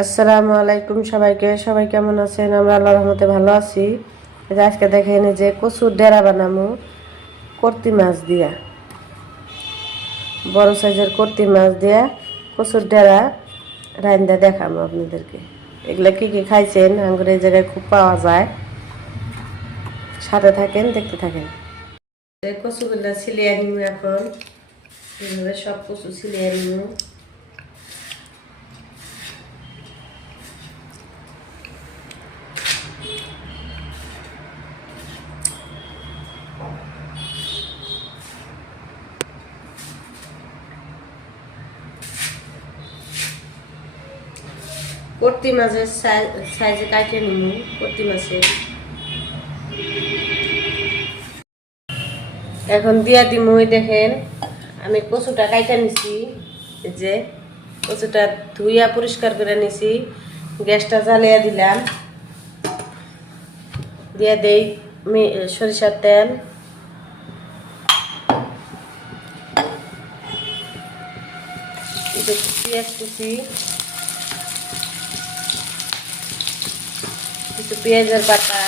আসসালামু আলাইকুম সবাইকে। সবাই কেমন আছেন? আমরা আল্লাহর রহমতে ভালো আছি। আজকে দেখেন যে কচুর ডেরা বানামু কর্তি মাছ দিয়া, বড় সাইজের কর্তি মাছ দিয়া কচুর ডেরা রান্দা দেখাবো আপনাদেরকে। এগুলা কি কি খাইছেন? আঙ্গুর এই জায়গায় খুব পাওয়া যায়। সাথে থাকেন, দেখতে থাকেন। কচুগুলা ছিলিয়ে নিব। এখন এইভাবে সব কচু ছিলিয়ে নিব। কর্তি মাছের সাইজে কাটিয়ে নিব। কর্তি মাছের এখন দিয়া দিমুই। দেখেন আমি কচুটা কাইটা নিছি। যে কচুটা ধুইয়া পরিষ্কার করে নিছি। গ্যাসটা জ্বালিয়ে দিলাম। দিয়া দেই সরিষার তেল, পেঁয়াজ কুচি, কিছু পেঁয়াজের বাটা,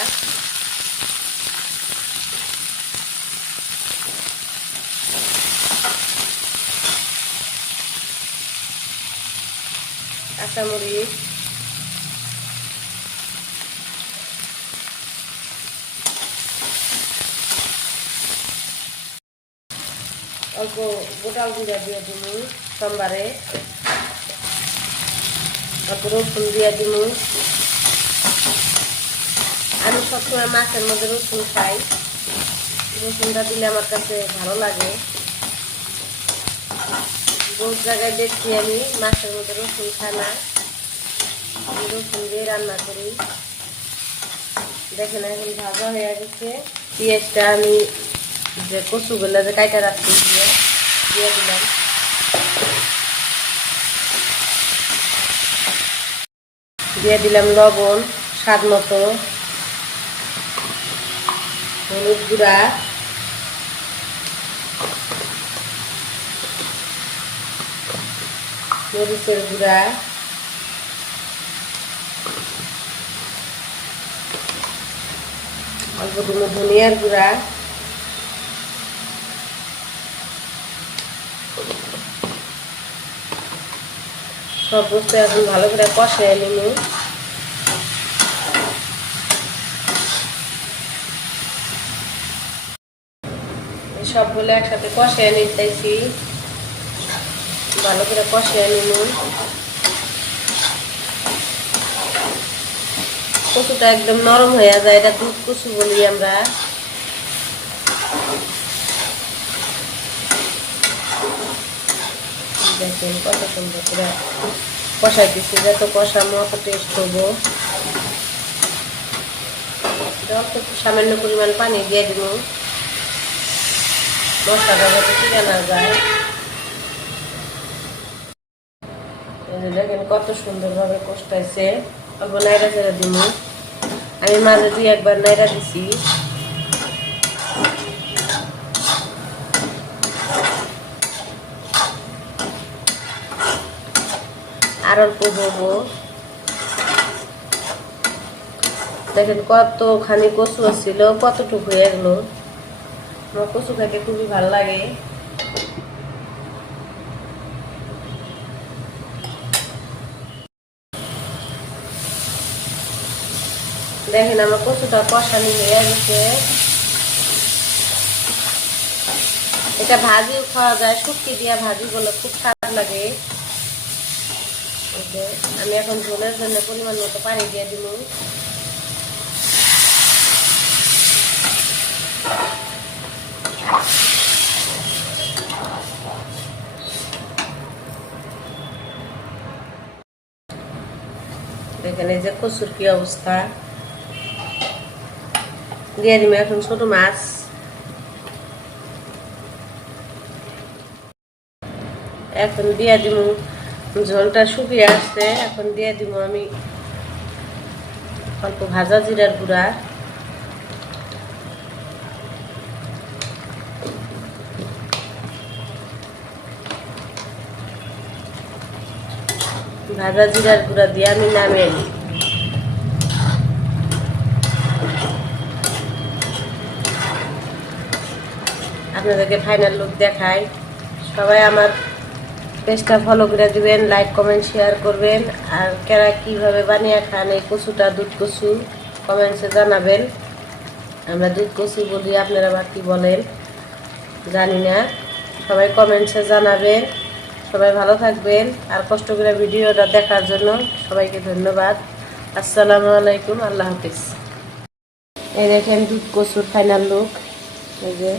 কাঁচামরিচ, অল্প গোটাল জিরা দিয়ে দিমু সোমবারে, অল্প রসুন দিয়ে দিমু। আমি সবসময় মাছের মধ্যে রসুন খাই। রসুনটা দিলে আমার কাছে ভালো লাগে। বহুত জায়গায় দেখছি আমি মাছের মধ্যে রসুন খাই না, রসুন দিয়ে রান্না করি। দেখেন এখন ভাজা হয়ে গেছে। পেঁয়াজটা আমি যে কচুগুলো যে কাইটা রাখছি দিয়ে দিলাম। দিয়ে দিলাম লবণ স্বাদ মতো, হলুদ গুঁড়া, মরিচের গুঁড়া, অল্প দিনো ধনিয়ার গুঁড়া, সব বস্তু এখন ভালো করে কষায় নিব। সবগুলো একসাথে কষায় নিতেছি, ভালো করে কষায় নিব। কচুটা একদম নরম হয়ে যায়, এটা দুধ কচু বলি আমরা। দেখেন কত সুন্দর করে কষাই দিচ্ছি, যত কষানো অত টেস্ট হবো। অল্প সামান্য পরিমাণ পানি দিয়ে দিব, মশলাটা যাতে ছিঁড়ে না যায়। দেখেন কত সুন্দরভাবে কষাইছে। অল্প নাইড়া ছেড়ে দিব। আমি মাঝে দুই একবার নাইড়া দিছি। আর অল্প হবো। দেখেন কতখানি কচু ছিল, কতটুকু হয়ে গেল। আমার কচু খেতে খুবই ভালো লাগে। দেখেন আমার কচুটা কষানি হয়ে গেছে। এটা ভাজিও খাওয়া যায়, শুটকি দিয়া ভাজি বলে খুব স্বাদ লাগে। আমি এখন ঝোলের জন্য পরিমাণ মতো পানি দিয়ে দিব। দেখেন এই যে কচুর কি অবস্থা। দিয়ে দিব এখন ছোট মাছ। এখন দিয়ে দিব, ঝোলটা শুকিয়ে আসছে। এখন দিয়ে দিব আমি অল্প ভাজা জিরার গুঁড়া, ভাজা জিরার গুঁড়া দিয়ে আমি নামিয়ে নিই। আপনাদেরকে ফাইনাল লুক দেখাই। সবাই আমার পেজটা ফলো করে দিবেন, লাইক কমেন্ট শেয়ার করবেন। আর কেরা কীভাবে বানিয়ে খান এই কচুটা, দুধ কচু, কমেন্টসে জানাবেন। আমরা দুধ কচু বলি, আপনারা আবার কী বলেন জানি না। সবাই কমেন্টসে জানাবেন। সবাই ভালো থাকবেন। আর কষ্ট করে ভিডিওটা দেখার জন্য সবাইকে ধন্যবাদ। আসসালামু আলাইকুম, আল্লাহ হাফিজ। এই দেখেন দুধ কচুর ফাইনাল লুক। এই যে